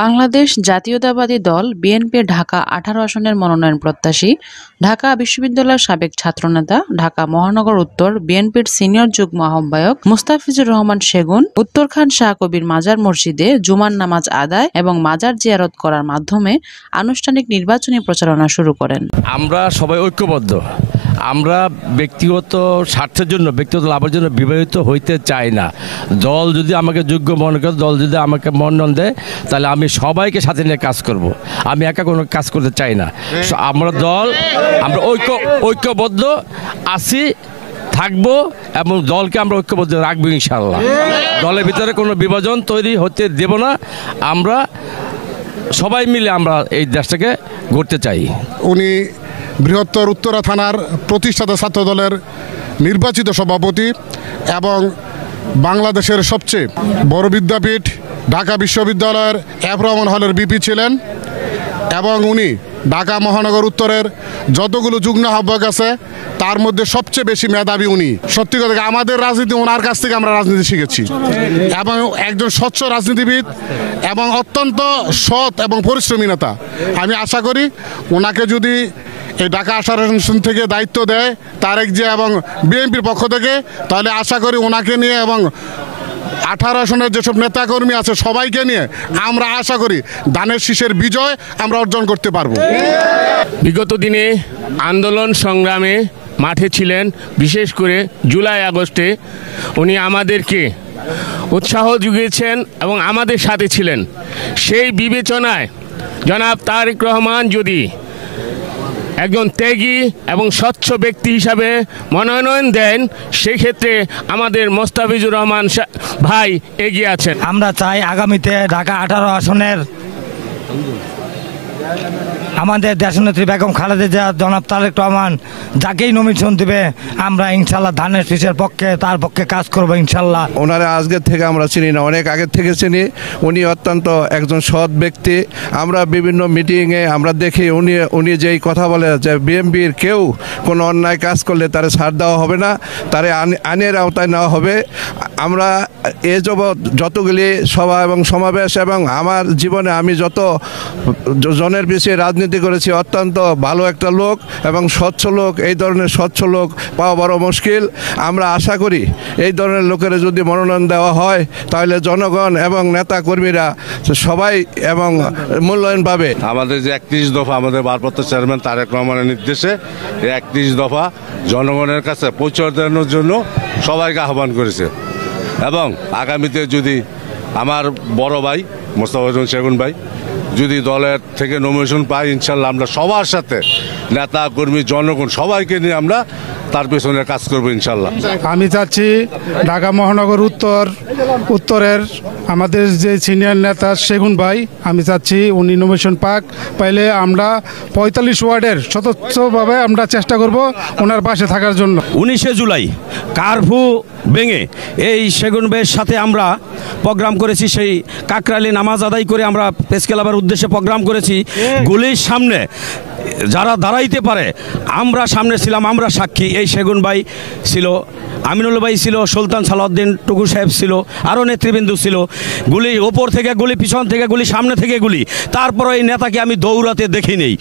বাংলাদেশ জাতীয়তাবাদী দল বিএনপির ঢাকা ১৮ আসনের মনোনয়ন প্রত্যাশী ঢাকা বিশ্ববিদ্যালয়ের সাবেক ছাত্রনেতা ঢাকা মহানগর উত্তর বিএনপির সিনিয়র যুগ্ম আহ্বায়ক মুস্তাফিজুর রহমান সেগুন উত্তরখান শাহ কবির মাজার মসজিদে জুমার নামাজ আদায় এবং মাজার জিয়ারত করার মাধ্যমে আনুষ্ঠানিক নির্বাচনী প্রচারণা শুরু করেন। আমরা সবাই ঐক্যবদ্ধ। আমরা ব্যক্তিগত স্বার্থের জন্য, ব্যক্তিগত লাভের জন্য বিবাহিত হইতে চাই না। দল যদি আমাকে যোগ্য মনে করে, দল যদি আমাকে মনোনয়ন দেয়, তাহলে আমি সবাইকে সাথে নিয়ে কাজ করব। আমি একা কোনো কাজ করতে চাই না। আমরা আমরা ঐক্যবদ্ধ আছি, থাকবো এবং দলকে আমরা ঐক্যবদ্ধ রাখবো ইনশাআল্লাহ। দলের ভিতরে কোনো বিভাজন তৈরি হতে দেব না। আমরা সবাই মিলে আমরা এই দেশটাকে গড়তে চাই। উনি বৃহত্তর উত্তরা থানার প্রতিষ্ঠাতা ছাত্র দলের নির্বাচিত সভাপতি এবং বাংলাদেশের সবচেয়ে বড় বিদ্যাপীঠ ঢাকা বিশ্ববিদ্যালয়ের এফ রহমান হলের বিপি ছিলেন এবং উনি ঢাকা মহানগর উত্তরের যতগুলো যুগ্ম আহ্বায়ক আছে তার মধ্যে সবচেয়ে বেশি মেধাবী উনি। সত্যি কথা, আমাদের রাজনীতি ওনার কাছ থেকে আমরা রাজনীতি শিখেছি এবং একজন স্বচ্ছ রাজনীতিবিদ এবং অত্যন্ত সৎ এবং পরিশ্রমী নেতা। আমি আশা করি ওনাকে যদি এই ঢাকা 18 আসন থেকে দায়িত্ব দেয় তারেক জিয়া এবং বিএনপির পক্ষ থেকে, তাহলে আশা করি ওনাকে নিয়ে এবং 18 আসনের যেসব নেতাকর্মী আছে সবাইকে নিয়ে আমরা আশা করি ধানের শীষের বিজয় আমরা অর্জন করতে পারবো। বিগত দিনে আন্দোলন সংগ্রামে মাঠে ছিলেন, বিশেষ করে জুলাই আগস্টে উনি আমাদেরকে উৎসাহ জুগিয়েছেন এবং আমাদের সাথে ছিলেন। সেই বিবেচনায় জনাব তারেক রহমান যদি একজন ত্যাগী এবং স্বচ্ছ ব্যক্তি হিসাবে মনোনয়ন দেন, সেই ক্ষেত্রে আমাদের মুস্তাফিজুর রহমান ভাই এগিয়ে আছেন। আমরা চাই আগামীতে ঢাকা 18 আসনের আমাদের দেশনেত্রী বেগম খালেদা জিয়া, জনাব তারেক রহমান যাকেই নমিনেশন দিবে আমরা ইনশাল্লাহ ধানের শীষের পক্ষে, তার পক্ষে কাজ করবো ইনশাল্লাহ। ওনারা আজকের থেকে আমরা চিনি না, অনেক আগের থেকে চিনি। উনি অত্যন্ত একজন সৎ ব্যক্তি। আমরা বিভিন্ন মিটিংয়ে আমরা দেখি উনি যেই কথা বলে যে বিএনপির কেউ কোনো অন্যায় কাজ করলে তারে ছাড় দেওয়া হবে না, তারে আইনের আওতায় নেওয়া হবে। আমরা এ যাবৎ যতগুলি সভা এবং সমাবেশ এবং আমার জীবনে আমি যত জনের পিছিয়ে রাজনীতি করেছি, অত্যন্ত ভালো একটা লোক এবং স্বচ্ছ লোক। এই ধরনের স্বচ্ছ লোক পাওয়া বড় মুশকিল। আমরা আশা করি এই ধরনের লোকের যদি মনোনয়ন দেওয়া হয় তাহলে জনগণ এবং নেতা কর্মীরা সবাই এবং মূল্যায়ন পাবে। আমাদের যে 31 দফা আমাদের ভারপ্রাপ্ত চেয়ারম্যান তারেক রহমানের নির্দেশে 31 দফা জনগণের কাছে পৌঁছে দেওয়ার জন্য সবাইকে আহ্বান করেছে এবং আগামীতে যদি আমার বড় ভাই মুস্তাফিজুর সেগুন ভাই যদি দলের থেকে নমিনেশন পাই, ইনশাল্লাহ আমরা সবার সাথে নেতা কর্মী জনগণ সবাইকে নিয়ে আমরা তার পেছনে কাজ করবো ইনশাল্লাহ। আমি চাচ্ছি ঢাকা মহানগর উত্তরের আমাদের যে সিনিয়র নেতা সেগুন ভাই, আমি চাচ্ছি উনি নমিনেশন পাইলে আমরা 45 ওয়ার্ডের স্বতন্ত্রভাবে আমরা চেষ্টা করব ওনার পাশে থাকার জন্য। 19শে জুলাই কারফিউ ভেঙে এই সেগুন ভাইয়ের সাথে আমরা প্রোগ্রাম করেছি। সেই কাকরাইলে নামাজ আদায় করে আমরা প্রেস ক্লাবের উদ্দেশ্যে প্রোগ্রাম করেছি। গুলির সামনে যারা দাঁড়াইতে পারে আমরা সামনে ছিলাম, আমরা সাক্ষী। এই সেগুন ভাই ছিল, আমিনুল ভাই ছিল, সুলতান সালাউদ্দিন টুকু সাহেব ছিল, আরও নেতৃবৃন্দ ছিল। গুলি ওপর থেকে গুলি, পিছন থেকে গুলি, সামনে থেকে গুলি, তারপর এই নেতাকে আমি দৌড়াতে দেখি নেই।